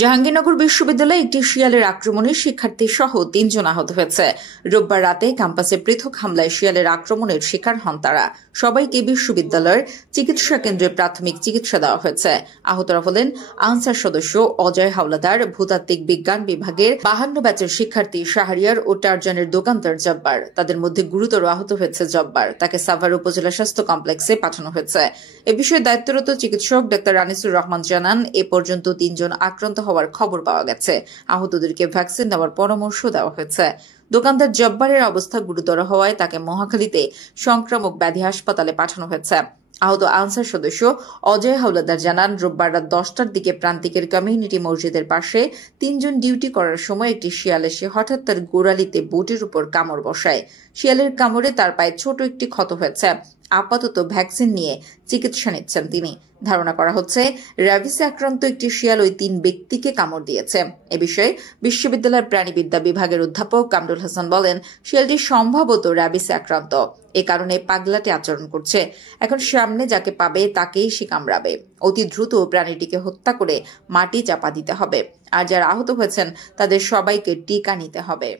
জাহাঙ্গীরনগর বিশ্ববিদ্যালয়ে একটি শিয়ালের আক্রমণে শিক্ষার্থী সহ ৩ জন আহত হয়েছে। রোববার রাতে ক্যাম্পাসে পৃথক হামলায় শিয়ালের আক্রমণের শিকার হন তারা। সবাইকে বিশ্ববিদ্যালয়ের চিকিৎসা কেন্দ্রে প্রাথমিক চিকিৎসা দেওয়া হয়েছে। আহতরা হলেন আনসার সদস্য অজয় হাওলাদার, ভূতাত্ত্বিক বিজ্ঞান বিভাগের 52 ব্যাচের শিক্ষার্থী শাহরিয়ার ও টারজানের দোকানদার জব্বার। তাদের মধ্যে গুরুতর আহত হয়েছে জব্বার। তাকে সাভার উপজেলা স্বাস্থ্য কমপ্লেক্সে পাঠানো হয়েছে। এ বিষয়ে দায়িত্বরত চিকিৎসক ডাক্তার আনিসুর রহমান জানান, এ পর্যন্ত ৩ জন আক্রান্ত হওয়ার খবর পাওয়া গেছে। আহতদেরকে ভ্যাকসিন দেওয়ার পরামর্শ দেওয়া হয়েছে। দোকানদার জব্বারের অবস্থা গুরুতর হওয়ায় তাকে মহাখালীতে সংক্রামক ব্যাধি হাসপাতালে পাঠানো হয়েছে। আহত আনসার সদস্য অজয় হাওলাদার জানান, রোববার রাত 10টার দিকে প্রান্তিকের কমিউনিটি মসজিদের পাশে ৩ জন ডিউটি করার সময় একটি শিয়াল এসে হঠাৎ তার গোড়ালিতে বোটের উপর কামড় বসায়। শিয়ালের কামড়ে তার পায়ে ছোট একটি ক্ষত হয়েছে। আপাতত ভ্যাকসিন নিয়ে চিকিৎসা নিচ্ছেন তিনি। ধারণা করা হচ্ছে, র্যাবিসে আক্রান্ত একটি শিয়াল ওই ৩ ব্যক্তিকে কামড় দিয়েছে। এ বিষয়ে বিশ্ববিদ্যালয়ের প্রাণীবিদ্যা বিভাগের অধ্যাপক কামরুল হাসান বলেন, শিয়ালটি সম্ভবত র্যাবিসে আক্রান্ত, এ কারণে পাগলাটে আচরণ করছে। এখন সামনে যাকে পাবে তাকেই সে কামড়াবে। অতি দ্রুত প্রাণীটিকে হত্যা করে মাটি চাপা দিতে হবে। আর যারা আহত হয়েছেন তাদের সবাইকে টিকা নিতে হবে।